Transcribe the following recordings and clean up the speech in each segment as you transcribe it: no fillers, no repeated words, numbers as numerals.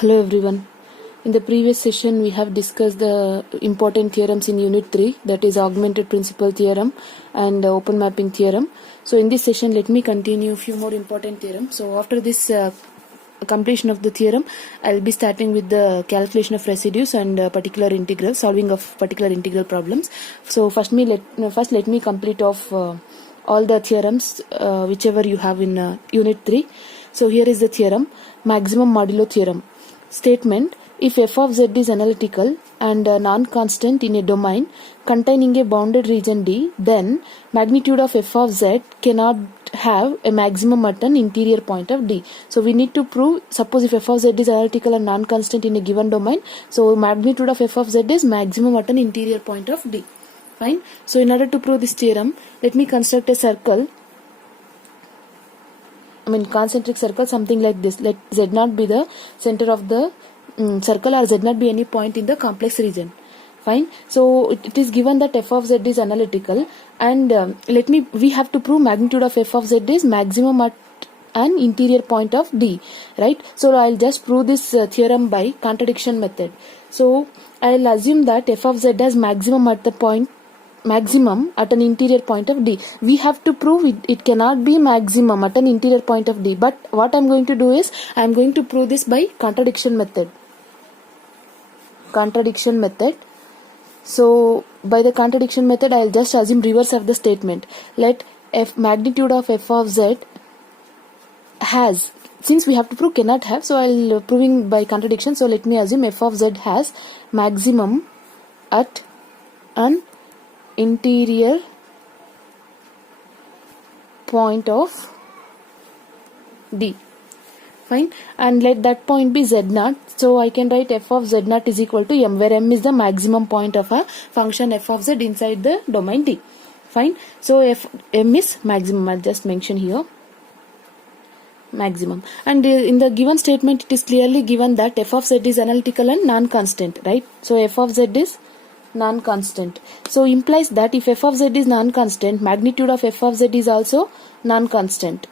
Hello everyone. In the previous session we have discussed the important theorems in unit 3, that is augmented principal theorem and open mapping theorem. So in this session let me continue a few more important theorems. So after this completion of the theorem, I'll be starting with the calculation of residues and particular integral, solving of particular integral problems. So first let me complete off all the theorems whichever you have in unit 3. So here is the theorem, maximum modulo theorem. Statement: if f of z is analytical and non-constant in a domain containing a bounded region D, then magnitude of f of z cannot have a maximum at an interior point of D. So we need to prove, suppose if f of z is analytical and non-constant in a given domain, so magnitude of f of z is maximum at an interior point of D. Fine. So in order to prove this theorem, let me construct a circle, concentric circle, something like this. Let z not be the center of the circle, or z not be any point in the complex region. Fine. So it is given that f of z is analytical, and we have to prove magnitude of f of z is maximum at an interior point of D, right? So I'll just prove this theorem by contradiction method. So I'll assume that f of z has maximum at an interior point of D. We have to prove it cannot be maximum at an interior point of D. But what I'm going to do is, I'm going to prove this by contradiction method. So by the contradiction method, I'll just assume reverse of the statement. Let magnitude of f of z has, since we have to prove cannot have, so I'll proving by contradiction. So let me assume f of z has maximum at an interior point of D. Fine. And let that point be z0. So I can write f of z0 is equal to m, where m is the maximum point of a function f of z inside the domain D. Fine. So m is maximum. I'll just mention here maximum. And in the given statement, it is clearly given that f of z is analytical and non-constant, right? So f of z is non-constant. So implies that if f of z is non-constant, magnitude of f of z is also non-constant.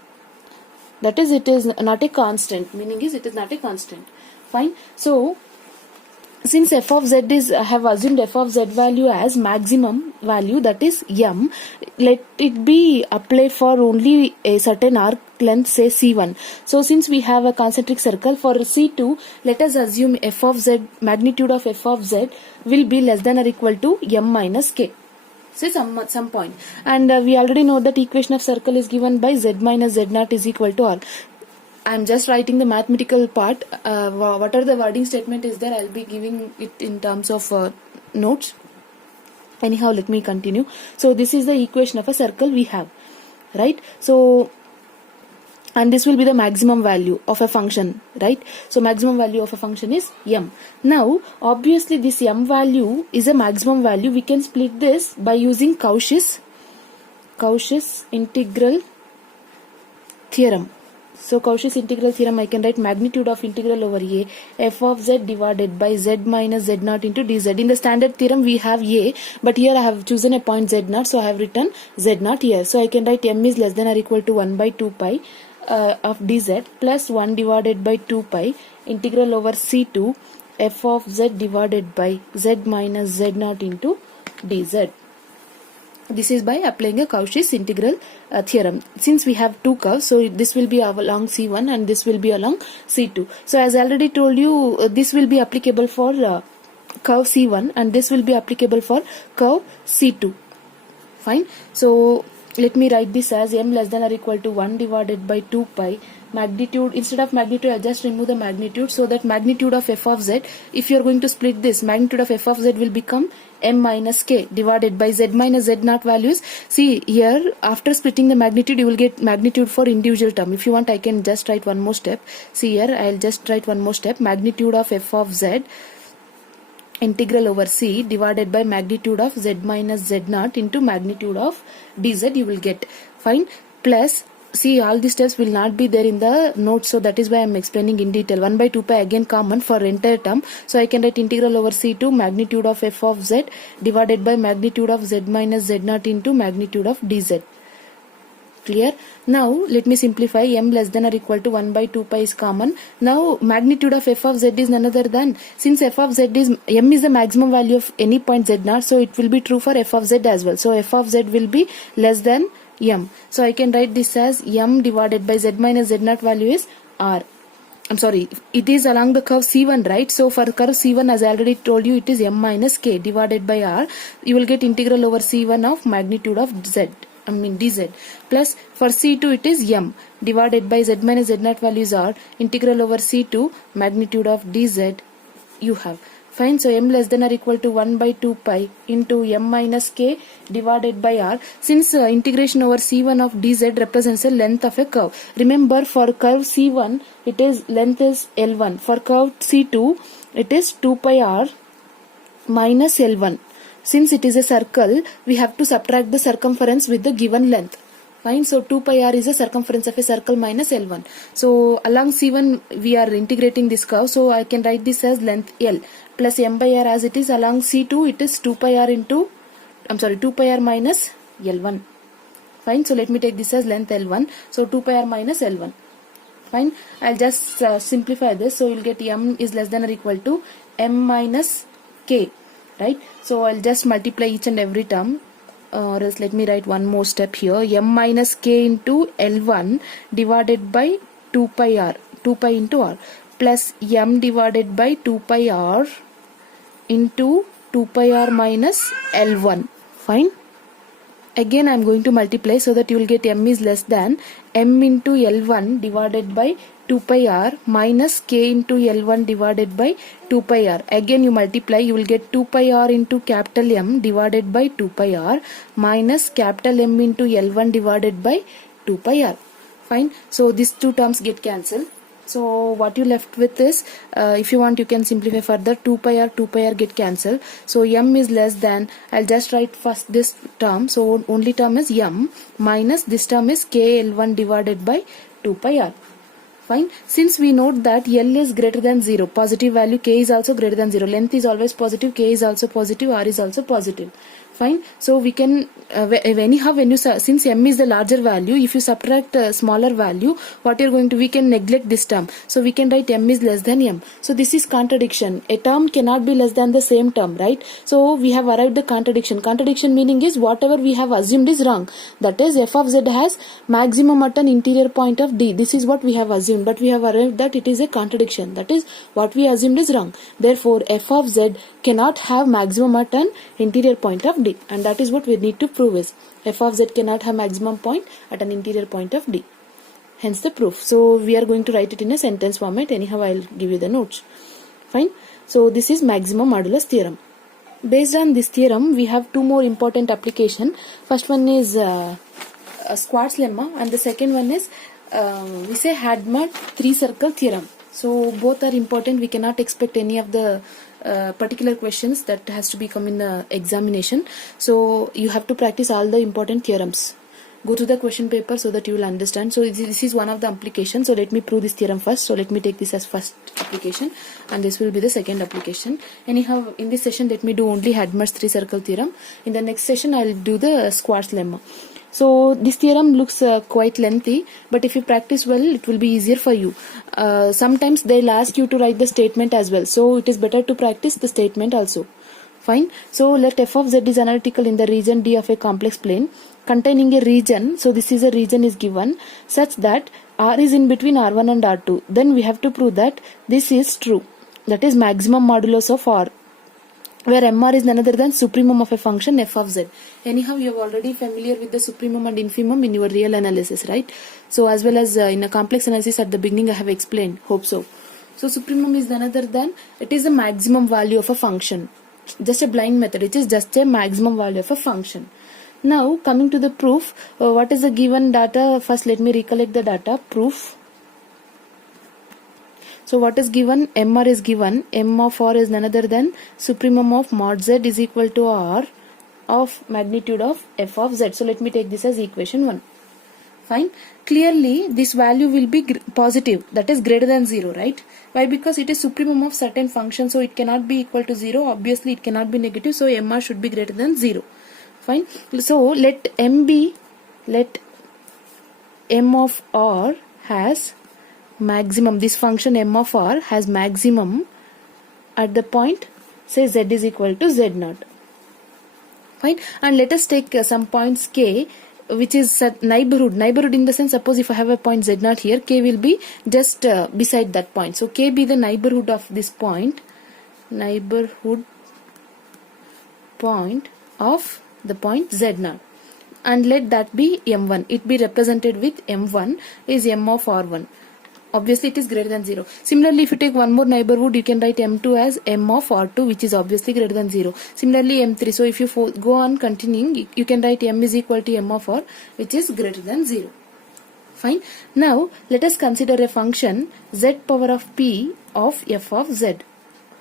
That is, it is not a constant. Meaning is, it is not a constant. Fine. So since f of z is, I have assumed f of z value as maximum value, that is m, let it be applied for only a certain arc length, say C1. So since we have a concentric circle, for C2, let us assume f of z, magnitude of f of z will be less than or equal to m minus k. Say some point. And we already know that equation of circle is given by z minus z0 is equal to r. I'm just writing the mathematical part. Whatever the wording statement is there, I'll be giving it in terms of notes. Anyhow, let me continue. So this is the equation of a circle we have, right? So, and this will be the maximum value of a function, right? So maximum value of a function is m. Now, obviously this m value is a maximum value. We can split this by using Cauchy's integral theorem. So Cauchy's integral theorem, I can write magnitude of integral over a f of z divided by z minus z0 into dz. In the standard theorem we have a, but here I have chosen a point z0, so I have written z0 here. So I can write m is less than or equal to 1 by 2 pi of dz plus 1 divided by 2 pi integral over c2 f of z divided by z minus z0 into dz. This is by applying a Cauchy's integral theorem. Since we have two curves, so this will be along C1 and this will be along C2. So as I already told you, this will be applicable for curve C1 and this will be applicable for curve C2. Fine. So let me write this as m less than or equal to 1 divided by 2 pi magnitude. Instead of magnitude, I'll just remove the magnitude, so that magnitude of f of z, if you are going to split this, magnitude of f of z will become m minus k divided by z minus z0 values. See here, after splitting the magnitude, you will get magnitude for individual term. If you want, I can just write one more step. See here, I'll just write one more step. Magnitude of f of z integral over c divided by magnitude of z minus z0 into magnitude of dz you will get. Fine. Plus, see, all these steps will not be there in the notes, so that is why I am explaining in detail. 1 by 2 pi again common for entire term, so I can write integral over c2 magnitude of f of z divided by magnitude of z minus z0 into magnitude of dz. Clear? Now let me simplify. M less than or equal to 1 by 2 pi is common. Now magnitude of f of z is none other than, since f of z is, m is the maximum value of any point z naught, so it will be true for f of z as well. So f of z will be less than m. So I can write this as m divided by z minus z naught value is r. I'm sorry, it is along the curve C1, right? So for curve C1, as I already told you, it is m minus k divided by r. You will get integral over C1 of magnitude of dz. Plus for C2, it is m divided by z minus z naught values r. Integral over C2 magnitude of dz you have. Fine. So m less than or equal to 1 by 2 pi into m minus k divided by r. Since integration over c1 of dz represents a length of a curve. Remember, for curve c1, it is length is L1. For curve c2, it is 2 pi r minus L1. Since it is a circle, we have to subtract the circumference with the given length. Fine. So 2 pi r is the circumference of a circle minus L1. So along C1 we are integrating this curve. So I can write this as length L plus m by r, as it is along C2 it is 2 pi r into, 2 pi r minus L1. Fine. So let me take this as length L1. So 2 pi r minus L1. Fine. I'll just simplify this. So you'll get m is less than or equal to m minus k. Right. So I'll just multiply each and every term. Or else let me write one more step here. M minus k into L1 divided by 2 pi r, 2 pi into r, plus m divided by 2 pi r into 2 pi r minus L1. Fine. Again I am going to multiply so that you will get m is less than m into L1 divided by 2 pi r minus k into L1 divided by 2 pi r. Again you multiply, you will get 2 pi r into capital M divided by 2 pi r minus capital M into L1 divided by 2 pi r. Fine. So these two terms get cancelled. So what you left with is, if you want you can simplify further. 2 pi r get cancelled. So m is less than, I'll just write first this term. So only term is m minus this term is k L1 divided by 2 pi r. Fine. Since we note that L is greater than 0, positive value, k is also greater than 0, length is always positive, k is also positive, r is also positive. Fine. So we can anyhow, when you, since m is the larger value, if you subtract a smaller value, what you're going to, we can neglect this term. So we can write m is less than m. So this is contradiction. A term cannot be less than the same term, right? So we have arrived the contradiction. Contradiction meaning is whatever we have assumed is wrong. That is, f of z has maximum at an interior point of d. This is what we have assumed, but we have arrived that it is a contradiction. That is, what we assumed is wrong. Therefore, f of z cannot have maximum at an interior point of d, and that is what we need to prove is f of z cannot have maximum point at an interior point of d. Hence the proof. So we are going to write it in a sentence format. Anyhow, I'll give you the notes. Fine. So this is maximum modulus theorem. Based on this theorem, we have two more important application. First one is Squart's lemma, and the second one is we say Headmerdes three-circle theorem. So both are important. We cannot expect any of the particular questions that has to be come in the examination. So you have to practice all the important theorems. Go to the question paper so that you will understand. So this is one of the applications. So let me prove this theorem first. So let me take this as first application, and this will be the second application. Anyhow, in this session let me do only Headmerdes three-circle theorem. In the next session I will do the Squart's lemma. So this theorem looks quite lengthy, but if you practice well, it will be easier for you. Sometimes they'll ask you to write the statement as well. So it is better to practice the statement also. Fine. So let f of z is analytical in the region D of a complex plane containing a region. So this is a region is given such that R is in between R1 and R2. Then we have to prove that this is true. That is maximum modulus of R, where MR is none other than supremum of a function f of z. Anyhow, you are already familiar with the supremum and infimum in your real analysis, right? So as well as in a complex analysis at the beginning I have explained. Hope so. So supremum is none other than, it is the maximum value of a function. Just a blind method. It is just a maximum value of a function. Now coming to the proof, what is the given data? First let me recollect the data. Proof. So what is given? MR is given. M of R is none other than supremum of mod Z is equal to R of magnitude of f of Z. So let me take this as equation 1. Fine. Clearly this value will be positive, that is greater than 0, right? Why? Because it is supremum of certain function, so it cannot be equal to 0. Obviously it cannot be negative, so MR should be greater than 0. Fine. So let M be m of r has maximum, this function m of r has maximum at the point, say z is equal to z0. Fine. And let us take some points k, which is neighborhood. Neighborhood in the sense, suppose if I have a point z0 here, k will be just beside that point. So k be the neighborhood of this point, neighborhood point of the point z0. And let that be m1. It be represented with m1 is m of r1. Obviously it is greater than 0. Similarly, if you take one more neighborhood, you can write m2 as m of r2, which is obviously greater than 0. Similarly m3. So if you go on continuing, you can write m is equal to m of r, which is greater than 0. Fine. Now let us consider a function z power of p of f of z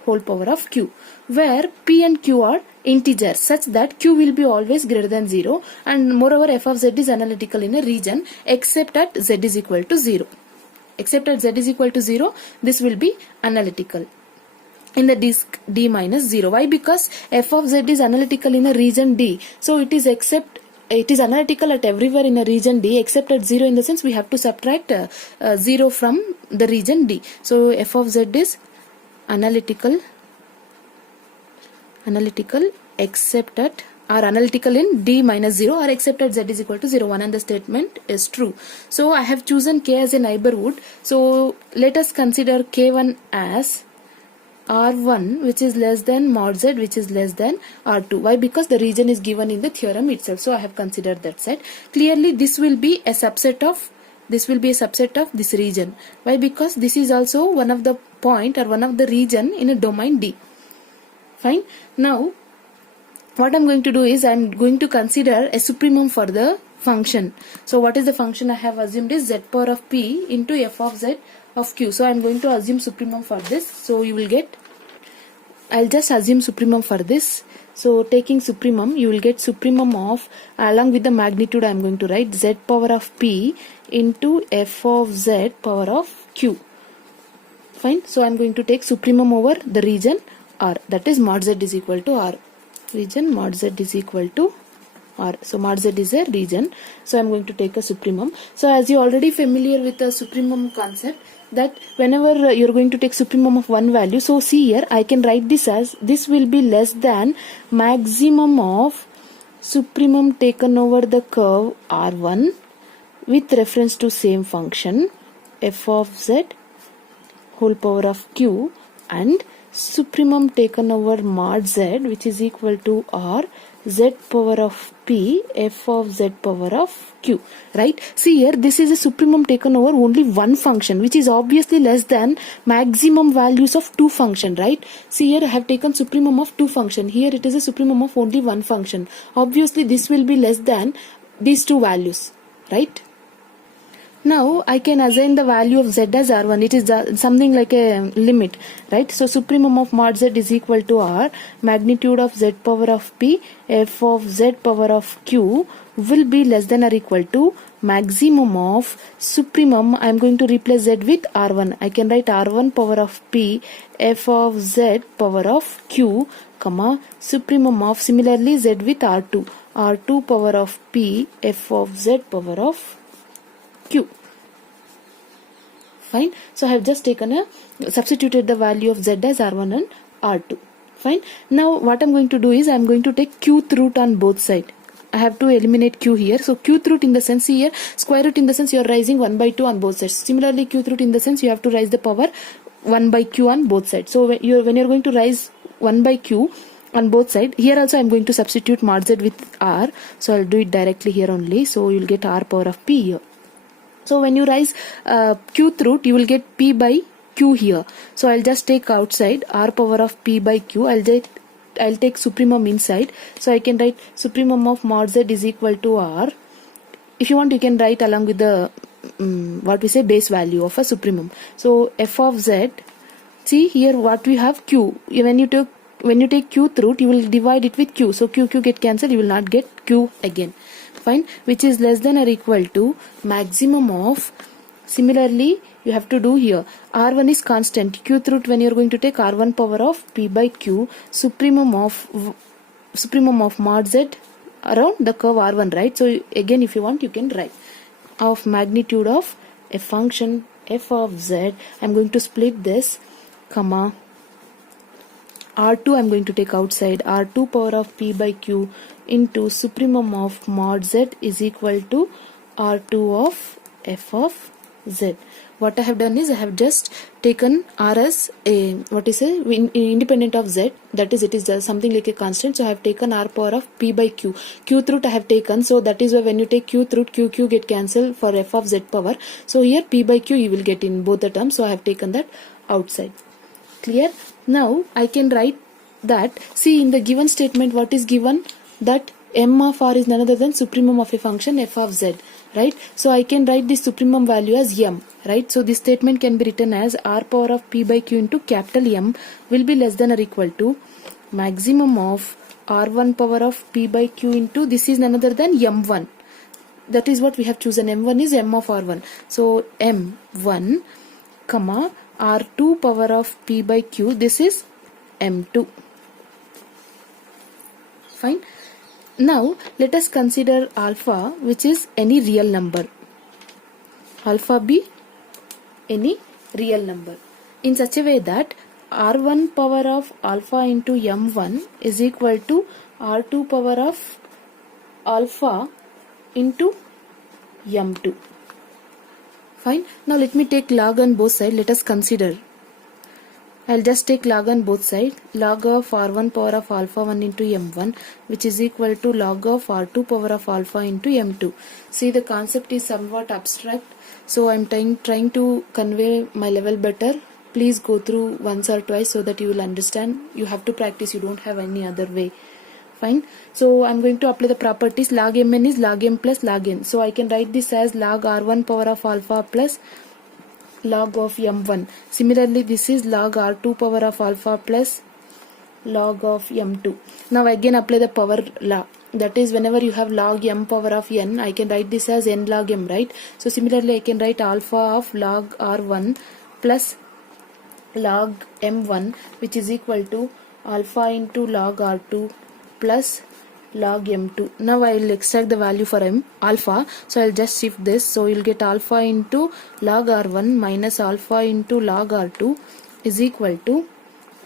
whole power of q, where p and q are integers such that q will be always greater than 0, and moreover f of z is analytical in a region except at z is equal to 0. Except at z is equal to 0, this will be analytical in the disk d minus 0. Why? Because f of z is analytical in a region d. So it is analytical at everywhere in a region d except at 0, in the sense we have to subtract 0 from the region d. So f of z is analytical except at, or analytical in d minus 0, or except at z is equal to 0. 1 and the statement is true. So I have chosen k as a neighborhood. So let us consider k1 as r1, which is less than mod z, which is less than r2. Why? Because the region is given in the theorem itself. So I have considered that set. Clearly this will be a subset of this region. Why? Because this is also one of the point or one of the region in a domain D. Fine. Now what I'm going to do is I'm going to consider a supremum for the function. So what is the function I have assumed is z power of p into f of z of q. So I'm going to assume supremum for this. So you will get, I'll just assume supremum for this. So taking supremum, you will get supremum of, along with the magnitude I'm going to write z power of p into f of z power of q. Fine. So I'm going to take supremum over the region R, that is mod z is equal to R. Region mod z is equal to R. So mod z is a region. So I'm going to take a supremum. So as you already familiar with the supremum concept, that whenever you're going to take supremum of one value, so see here I can write this as, this will be less than maximum of supremum taken over the curve R1 with reference to same function f of z whole power of q, and supremum taken over mod z, which is equal to r z power of p f of z power of q. Right? See here, this is a supremum taken over only one function, which is obviously less than maximum values of two function. Right? See here, I have taken supremum of two function. Here it is a supremum of only one function. Obviously this will be less than these two values. Right? Now I can assign the value of z as r1. It is something like a limit, right? So supremum of mod z is equal to r magnitude of z power of p f of z power of q will be less than or equal to maximum of supremum. I am going to replace z with r1. I can write r1 power of p f of z power of q, comma supremum of similarly z with r2. r2 power of p f of z power of q. Fine. So I have just substituted the value of z as r1 and r2. Fine. Now what I'm going to do is I'm going to take qth root on both sides. I have to eliminate q here. So qth root in the sense here, square root in the sense you are raising 1 by 2 on both sides. Similarly qth root in the sense you have to raise the power 1 by q on both sides. So when you're going to raise 1 by q on both sides, here also I'm going to substitute mod z with r. So I'll do it directly here only. So you'll get r power of p here. So when you raise qth root, you will get p by q here. So I'll just take outside r power of p by q. I'll take supremum inside. So I can write supremum of mod z is equal to r. If you want, you can write along with the what we say base value of a supremum. So f of z. See here what we have q. When you take qth root, you will divide it with q. So q get cancelled. You will not get q again. Fine, which is less than or equal to maximum of, similarly you have to do here, r1 is constant, qth root when you are going to take r1 power of p by q, supremum of mod z around the curve r1, right? So again if you want you can write. of magnitude of a function f of z. I'm going to split this, comma, r2 I'm going to take outside, r2 power of p by q into supremum of mod z is equal to r2 of f of z. What I have done is I have just taken r as a, independent of z, that is it is just something like a constant, so I have taken r power of p by q. Qth root I have taken, so that is why when you take qth root, q get cancelled for f of z power. So here p by q you will get in both the terms, so I have taken that outside. Clear? Now I can write that, see in the given statement what is given, that m of r is none other than supremum of a function f of z, right? So I can write this supremum value as m, right? So this statement can be written as r power of p by q into capital M will be less than or equal to maximum of r1 power of p by q into, this is none other than m1. That is what we have chosen. m1 is m of r1. So m1, comma, r2 power of p by q, this is m2. Fine. Now let us consider alpha, which is any real number. Alpha be any real number in such a way that r1 power of alpha into m1 is equal to r2 power of alpha into m2. Fine. Now let me take log on both sides. Let us consider. I'll just take log on both sides. Log of r1 power of alpha 1 into m1, which is equal to log of r2 power of alpha into m2. See, the concept is somewhat abstract, so I'm trying to convey my level better. Please go through once or twice so that you will understand. You have to practice, you don't have any other way. Fine. So I'm going to apply the properties. Log mn is log m plus log n. So I can write this as log r1 power of alpha plus log of m1. Similarly, this is log r2 power of alpha plus log of m2. Now again apply the power law. That is, whenever you have log m power of n, I can write this as n log m, right? So similarly, I can write alpha of log r1 plus log m1, which is equal to alpha into log r2 plus log m2. Now I will extract the value for alpha, so I'll just shift this, so you'll get alpha into log r1 minus alpha into log r2 is equal to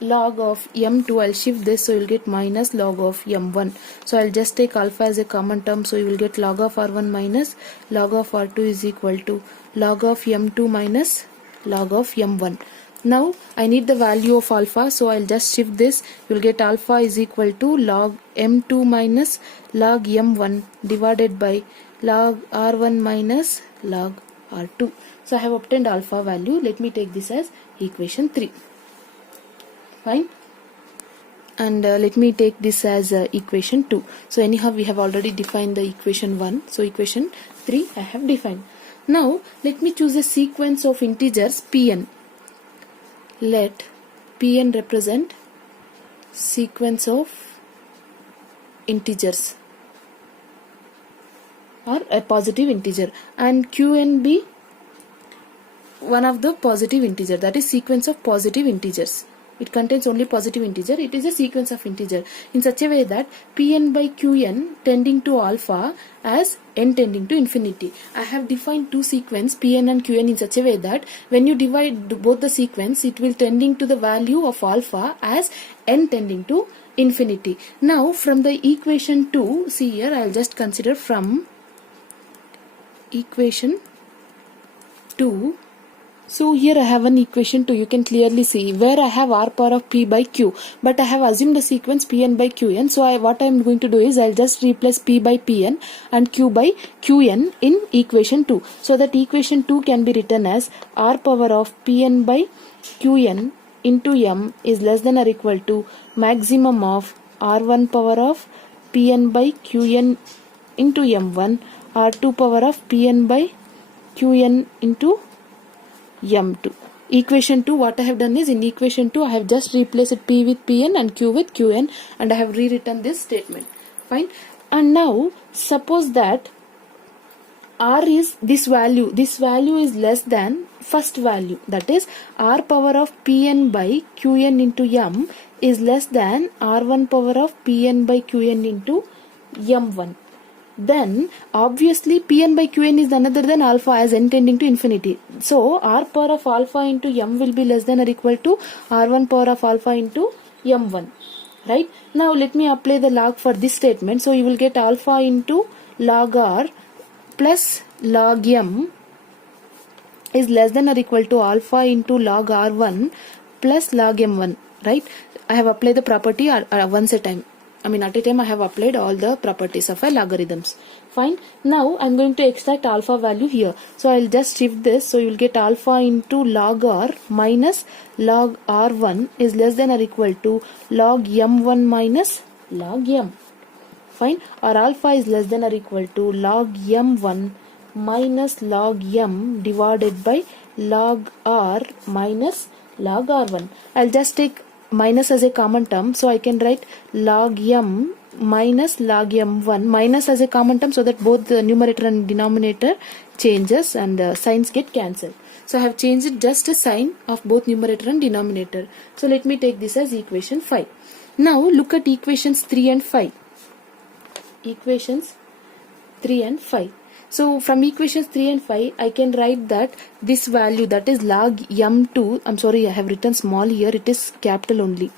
log of m2. I'll shift this, so you'll get minus log of m1. So I'll just take alpha as a common term, so you will get log of r1 minus log of r2 is equal to log of m2 minus log of m1. Now I need the value of alpha, so I'll just shift this. You'll get alpha is equal to log m2 minus log m1 divided by log r1 minus log r2. So I have obtained alpha value. Let me take this as equation 3. Fine. And let me take this as equation 2. So anyhow we have already defined the equation 1. So equation 3 I have defined. Now let me choose a sequence of integers Pn. Let Pn represent sequence of integers or a positive integer, and Qn be one of the positive integer, that is sequence of positive integers. It contains only positive integer. It is a sequence of integer in such a way that Pn by Qn tending to alpha as n tending to infinity. I have defined two sequence Pn and Qn in such a way that when you divide both the sequence, it will tending to the value of alpha as n tending to infinity. Now from the equation 2, see here, I'll just consider from equation 2. So here I have an equation 2, you can clearly see where I have r power of p by q, but I have assumed the sequence pn by qn. So what I am going to do is I'll just replace p by pn and q by qn in equation 2. So that equation 2 can be written as r power of pn by qn into m is less than or equal to maximum of r1 power of pn by qn into m1, r2 power of pn by qn into m2. Equation 2, what I have done is in equation 2 I have just replaced p with pn and q with qn, and I have rewritten this statement. Fine. And now suppose that r is this value is less than first value, that is r power of pn by qn into m is less than r1 power of pn by qn into m1. then obviously Pn by Qn is none other than alpha as n tending to infinity. So r power of alpha into m will be less than or equal to r1 power of alpha into m1. Right? Now let me apply the log for this statement. So you will get alpha into log r plus log m is less than or equal to alpha into log r1 plus log m1. Right? I have applied the property once a time. At a time I have applied all the properties of a logarithms. Fine. Now I'm going to extract alpha value here. So I'll just shift this. So you will get alpha into log r minus log r1 is less than or equal to log m1 minus log m. Fine. Or alpha is less than or equal to log m1 minus log m divided by log r minus log r1. I'll just take minus as a common term, so I can write log m minus log m1 minus as a common term so that both the numerator and denominator changes and signs get cancelled. So I have changed just a sign of both numerator and denominator. So let me take this as equation 5. Now look at equations 3 and 5. Equations 3 and 5. So from equations 3 and 5, I can write that this value, that is log m2, I'm sorry I have written small here, it is capital only.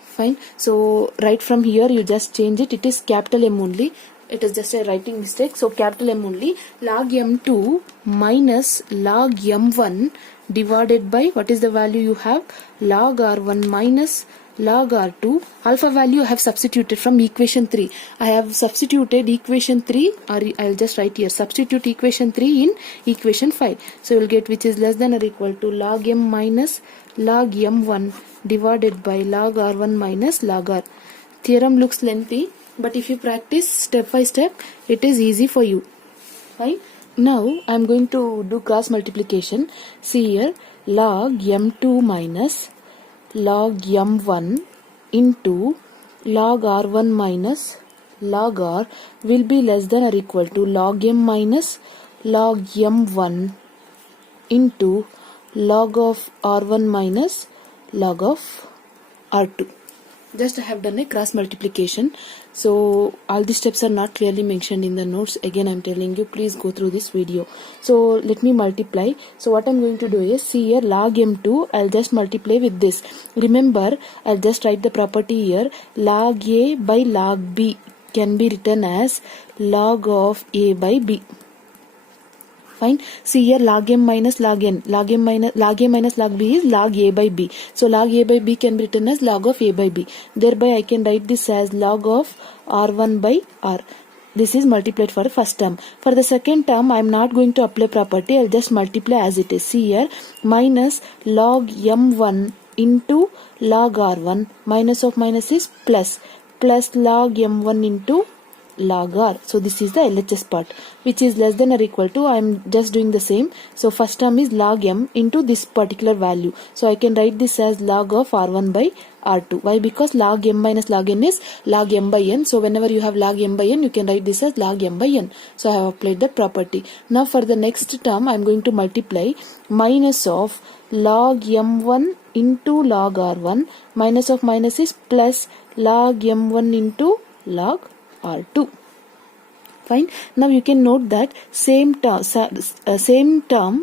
Fine. So right from here you just change it, it is capital M only. It is just a writing mistake. So capital M only, log m2 minus log m1 divided by, what is the value you have? Log r1 minus log r2. Alpha value I have substituted from equation 3. I have substituted equation 3, or I'll just write here, substitute equation 3 in equation 5. So you will get which is less than or equal to log m minus log m1 divided by log r1 minus log r. Theorem looks lengthy, but if you practice step by step, it is easy for you. Right? Now I am going to do cross multiplication. See here, log m2 minus log m1 into log r1 minus log r will be less than or equal to log m minus log m1 into log of r1 minus log of r2. Just I have done a cross multiplication. So all the steps are not clearly mentioned in the notes. Again I am telling you, please go through this video. So let me multiply. So what I am going to do is, see here, log m2 I'll just multiply with this. Remember, I'll just write the property here. Log a by log b can be written as log of a by b. Fine. See here, log m minus log n. Log a minus log b is log a by b. So log a by b can be written as log of a by b. Thereby I can write this as log of r1 by r. This is multiplied for the first term. For the second term, I am not going to apply property. I will just multiply as it is. See here, minus log m1 into log r1. Minus of minus is plus. Plus log m1 into log r. So this is the LHS part, which is less than or equal to, I am just doing the same. So first term is log m into this particular value. So I can write this as log of r1 by r2. Why? Because log m minus log n is log m by n. So whenever you have log m by n, you can write this as log m by n. So I have applied the property. Now for the next term, I am going to multiply minus of log m1 into log r1. Minus of minus is plus log m1 into log r2. Fine. Now you can note that same term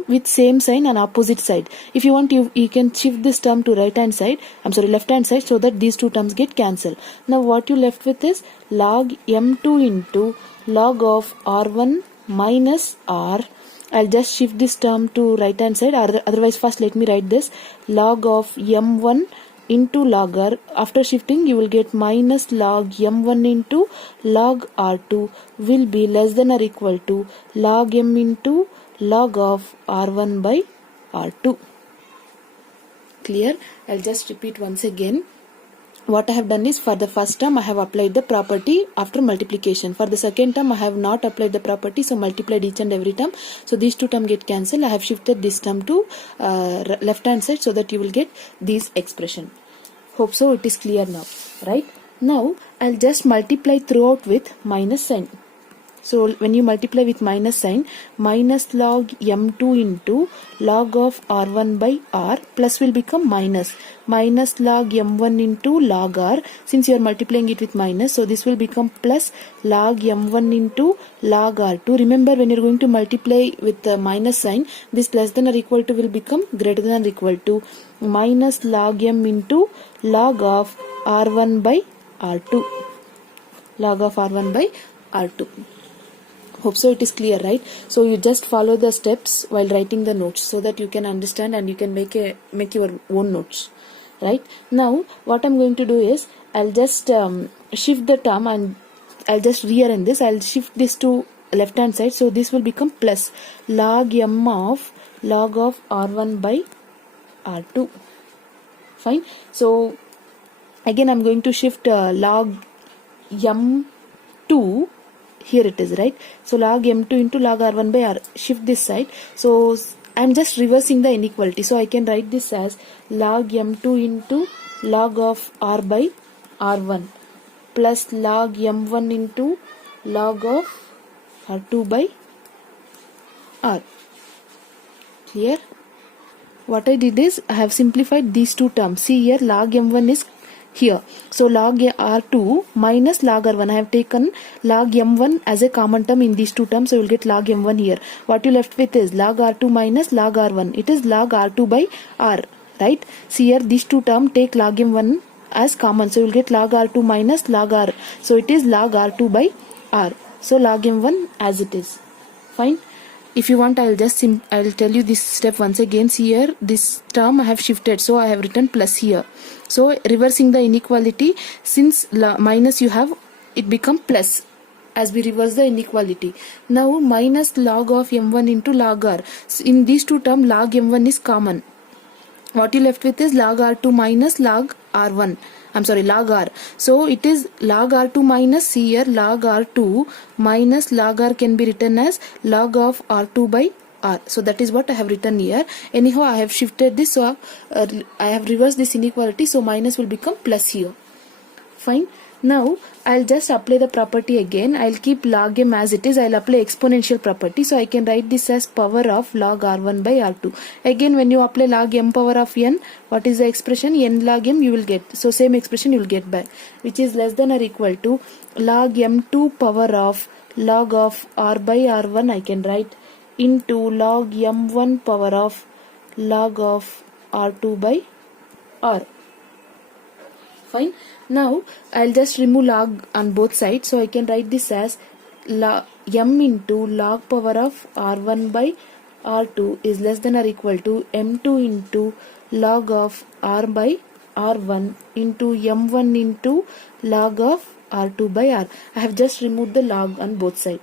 with same sign on opposite side. If you want, you can shift this term to left hand side, so that these two terms get cancelled. Now what you left with is log m2 into log of r1 minus r. I'll just shift this term to right hand side, otherwise first let me write this, log of m1 into log r. After shifting, you will get minus log m1 into log r2 will be less than or equal to log m into log of r1 by r2. Clear? I'll just repeat once again. What I have done is, for the first term I have applied the property after multiplication. For the second term I have not applied the property, so multiplied each and every term. So these two terms get cancelled. I have shifted this term to left hand side so that you will get this expression. Hope so it is clear now. Right? Now I'll just multiply throughout with minus sign. So when you multiply with minus sign, minus log m2 into log of r1 by r plus will become minus log m1 into log r. Since you are multiplying it with minus, so this will become plus log m1 into log r2. Remember, when you are going to multiply with the minus sign, this less than or equal to will become greater than or equal to minus log m into log of r1 by r2. Log of r1 by r2. Hope so it is clear, right? So you just follow the steps while writing the notes so that you can understand and you can make your own notes, right? Now what I'm going to do is I'll just shift the term and I'll just rearrange this. I'll shift this to left hand side, so this will become plus log m of log of r1 by r2. Fine. So again I'm going to shift log m2. Here it is, right? So log m2 into log r1 by r. Shift this side. So I'm just reversing the inequality. So I can write this as log m2 into log of r by r1 plus log m1 into log of r2 by r. Clear? What I did is I have simplified these two terms. See here, log m1 is here. So log r2 minus log r1. I have taken log m1 as a common term in these two terms, so you will get log m1 here. What you left with is log r2 minus log r1. It is log r2 by r, right? See here, these two terms take log m1 as common, so you will get log r2 minus log r. So it is log r2 by r. So log m1 as it is. Fine. If you want, I'll tell you this step once again. See here, this term I have shifted, so I have written plus here. So reversing the inequality, since minus you have, it become plus as we reverse the inequality. Now minus log of m1 into log r. In these two terms, log m1 is common. What you left with is log r2 minus log r1. Log r. So it is log r2 minus, see here, log r2 minus log r can be written as log of r2 by r. So that is what I have written here. Anyhow, I have shifted this, so I have reversed this inequality, so minus will become plus here. Fine. Now I'll just apply the property again. I'll keep log m as it is. I'll apply exponential property, so I can write this as power of log r1 by r2. Again, when you apply log m power of n, what is the expression? N log m you will get. So same expression you will get back, which is less than or equal to log m2 power of log of r by r1. I can write into log m1 power of log of r2 by r. Fine. Now I'll just remove log on both sides, so I can write this as m into log power of r1 by r2 is less than or equal to m2 into log of r by r1 into m1 into log of r2 by r. I have just removed the log on both sides.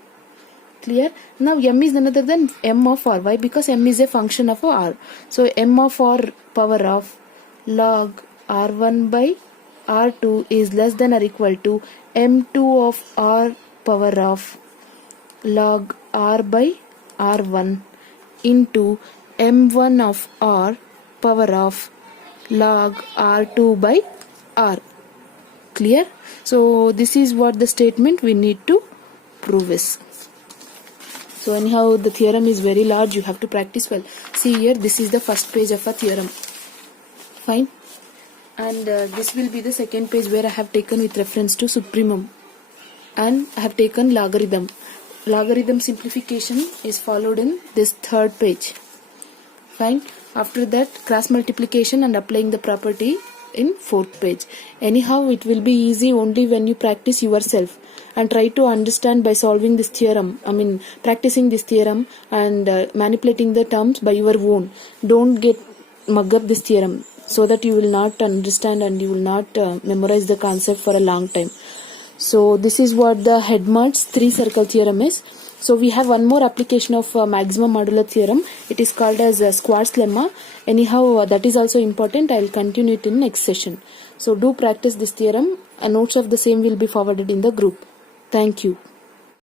Clear? Now m is none other than m of r. Why? Because m is a function of r. So m of r power of log r1 by r2 is less than or equal to m2 of r power of log r by r1 into m1 of r power of log r2 by r. Clear? So this is what the statement we need to prove is. So anyhow, the theorem is very large, you have to practice well. See here, this is the first page of a theorem. Fine. And this will be the second page where I have taken with reference to supremum. And I have taken logarithm. Logarithm simplification is followed in this third page. Fine. After that, cross multiplication and applying the property in fourth page. Anyhow, it will be easy only when you practice yourself and try to understand by solving this theorem. Practicing this theorem and manipulating the terms by your own. Don't get mug up this theorem, so that you will not understand and you will not memorize the concept for a long time. So this is what the Headmerdes 3-circle theorem is. So we have one more application of maximum modular theorem. It is called as Squart's lemma. Anyhow, that is also important. I will continue it in next session. So do practice this theorem and notes of the same will be forwarded in the group. Thank you.